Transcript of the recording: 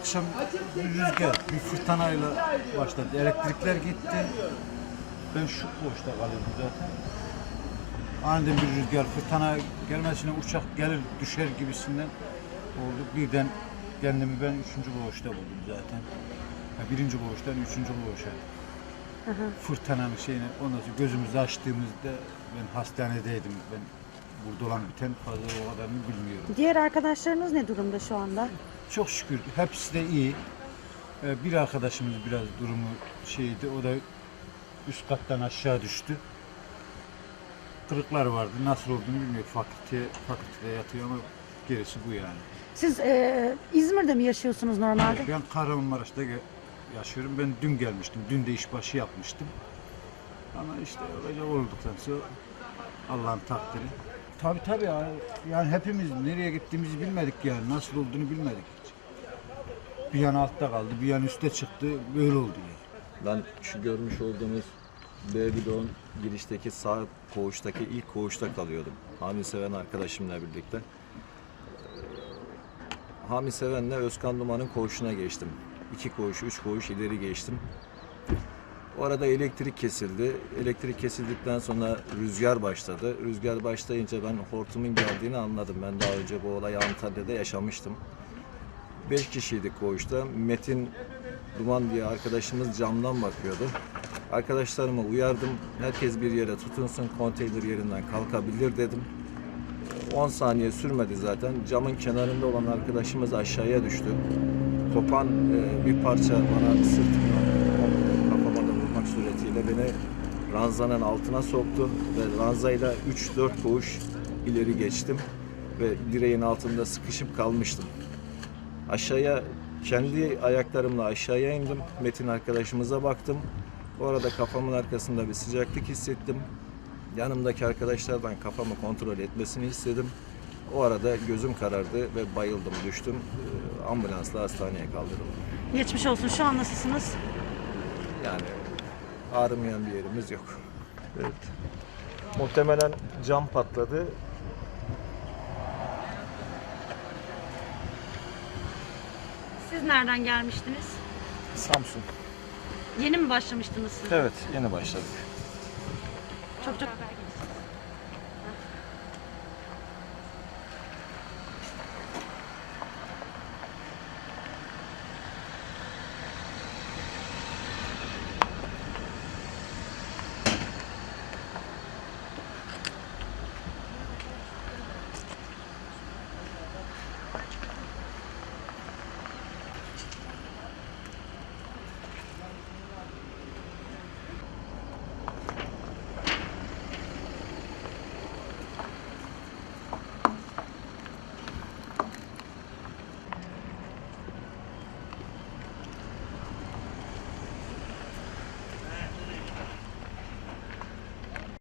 akşam bir rüzgar, bir fırtınayla başladı. Elektrikler gitti. Ben şu boşta kalıyordum zaten. Aniden bir rüzgar, fırtına gelmesine uçak gelir düşer gibisinden oldu. Birden kendimi ben üçüncü boğuşta buldum zaten. Ha, birinci boğuştan üçüncü boğuşa. Fırtınanın şeyini ondan sonra gözümüzü açtığımızda ben hastanedeydim. Ben burada olan biten fazla o kadarını bilmiyorum. Diğer arkadaşlarınız ne durumda şu anda? Çok şükür hepsi de iyi. Ee, Bir arkadaşımız biraz durumu şeydi. O da üst kattan aşağı düştü. Kırıklar vardı. Nasıl olduğunu bilmiyorum. Fakülte, fakültede yatıyor ama gerisi bu yani. Siz e, İzmir'de mi yaşıyorsunuz normalde? Ben Kahramanmaraş'ta yaşıyorum. Ben dün gelmiştim. Dün de işbaşı yapmıştım. Ama işte öyle olduktan sonra Allah'ın takdiri. Tabii tabii ya. Yani hepimiz nereye gittiğimizi bilmedik yani. Nasıl olduğunu bilmedik. Bir yan altta kaldı, bir yan üste çıktı. Böyle oldu yani. Ben şu görmüş olduğunuz B bloğun girişteki sağ koğuştaki ilk koğuşta kalıyordum. Hami Seven arkadaşımla birlikte. Hami Seven'le Özkan Duman'ın koğuşuna geçtim. İki koğuş, üç koğuş ileri geçtim. O arada elektrik kesildi. Elektrik kesildikten sonra rüzgar başladı. Rüzgar başlayınca ben hortumun geldiğini anladım. Ben daha önce bu olayı Antalya'da yaşamıştım. Beş kişiydik koğuşta. Metin Duman diye arkadaşımız camdan bakıyordu. Arkadaşlarıma uyardım. Herkes bir yere tutunsun, konteyner yerinden kalkabilir dedim. 10 saniye sürmedi zaten. Camın kenarında olan arkadaşımız aşağıya düştü. Kopan e, bir parça bana sırtımdan, kafama da vurmak suretiyle beni ranzanın altına soktu ve ranzayla 3-4 koğuş ileri geçtim ve direğin altında sıkışıp kalmıştım. Aşağıya kendi ayaklarımla aşağıya indim. Metin arkadaşımıza baktım. O arada kafamın arkasında bir sıcaklık hissettim. Yanımdaki arkadaşlardan kafamı kontrol etmesini istedim. O arada gözüm karardı ve bayıldım, düştüm. Ee, Ambulansla hastaneye kaldırıldım. Geçmiş olsun. Şu an nasılsınız? Yani ağrımayan bir yerimiz yok. Evet. Muhtemelen cam patladı. Siz nereden gelmiştiniz? Samsun. Yeni mi başlamıştınız siz? Evet, yeni başladık. Çok çok